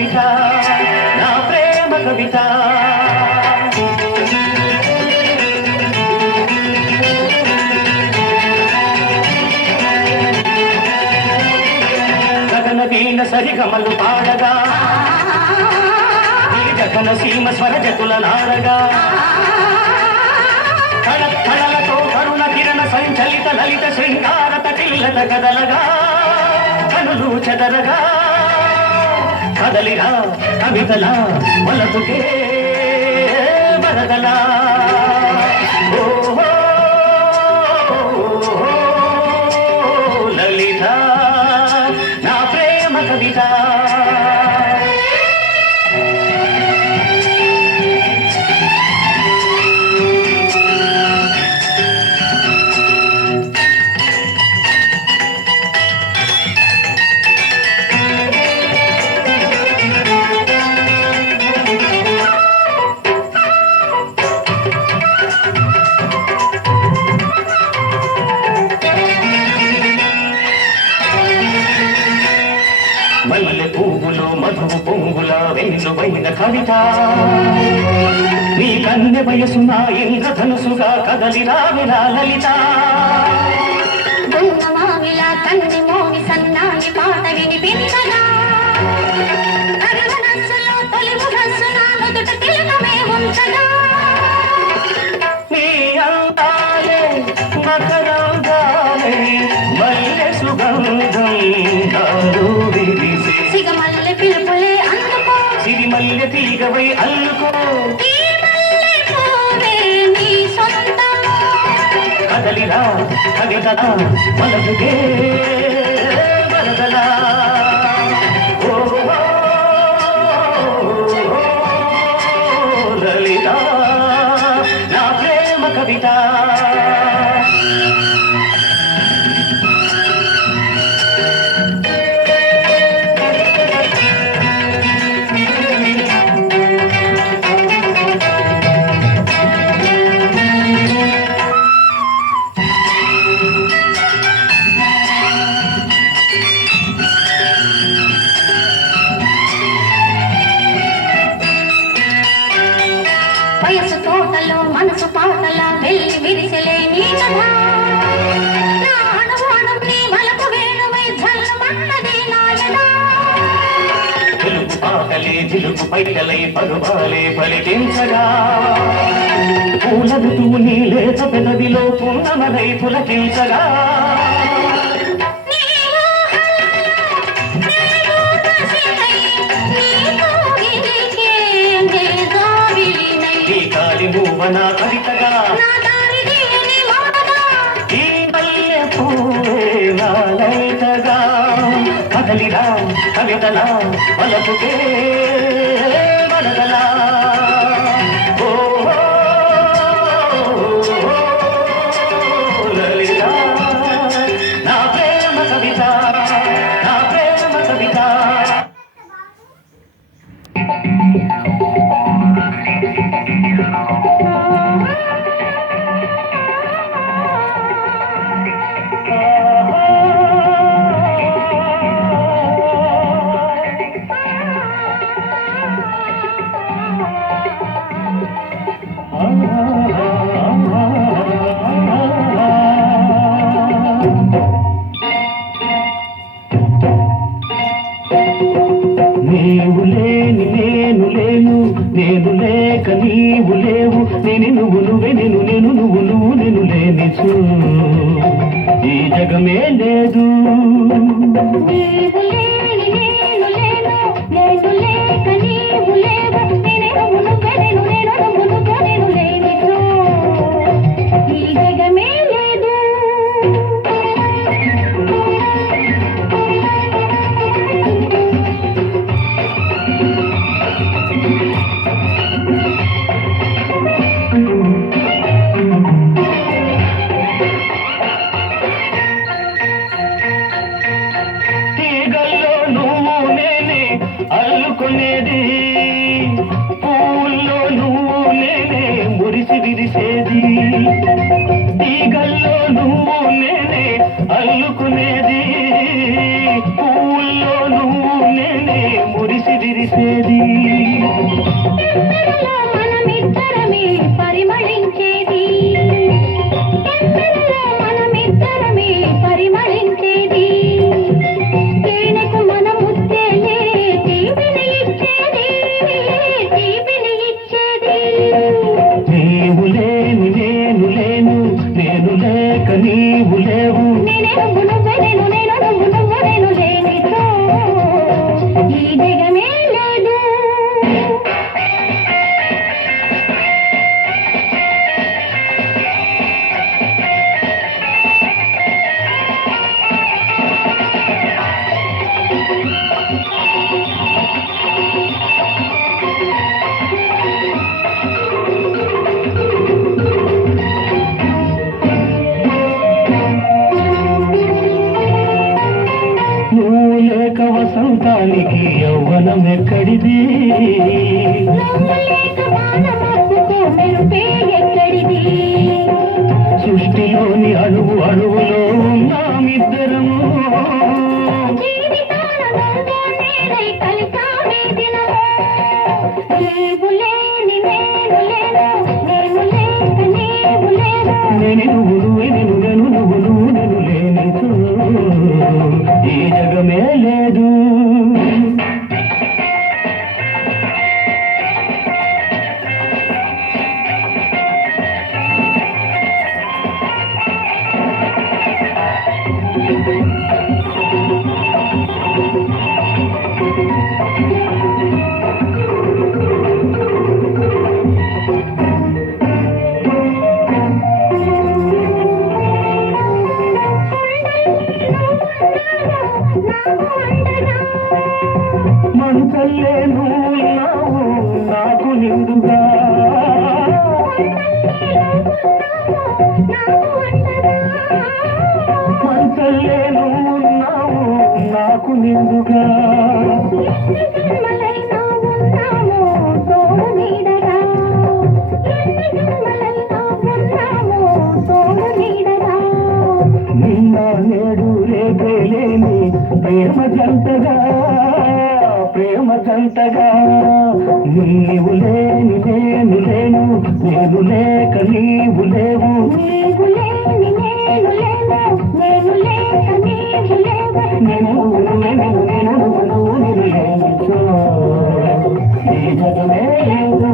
కవిత నా ప్రేమ కవిత. గగన వీణ సరిగమలు పాడగా గగన సీమ స్వరజతుల నారగా. కళ కళలతో కరుణ కిరణ సంచలిత లలిత శృంగార తటిల్లత కదలగా కనులు చెదరగా. కదలిరా కవితలా వలతుకే వరదలా. ఓ కవిత. నీ కన్నె వయసు నా ఇంద్రధనుసుగా కదలి రావిలా లలిత. దొంగ మావిల కంది మోవి సన్నాని పాట వినిపించగా తీగవై అల్లుకో. కదలిరా కవితలా వలదుగే వరదలా ఓ లలిత నా ప్రేమ కవిత. వయసు తోటలో మనసు పాటల వెళ్ళి విరిసలే నీ కథ. నా అణువు అణువు నీ వలపు వేణువై జల్లమన్నది నాయనా. తెలుగు పాటలే తెలుగు పైటలై పరువాలే పలికించగా. పూల ఋతువు నీ పెదవిలో పులకించగా. మూవన కవితగా. ఈ మల్లె పూవే నాలైతగా కదలిరా కవితలా వలపుకే వరదలా ఓ నువ్వు నువ్వే నేను నేను నువ్వు నువ్వు నేను లేని ఈ జగమే లేదు. সেদিন జీవితానికి యౌవనం ఎక్కడిది? నువ్వు సృష్టిలోని అణువు అణువులో ఉన్నామిద్దరము. జీవితాన నువ్వు నేనై కలిసామే దినము నీవు నువ్వు నేను నువ్వు నువ్వు నేను లేని ఈ జగమే నాకు నిండుగా. నిన్న నేడు రేపే ప్రేమ జంటగా ప్రేమ జంటగా నీవు లేని నేను లేను నేను లేక నీవు లేవు. నేను నేను నేను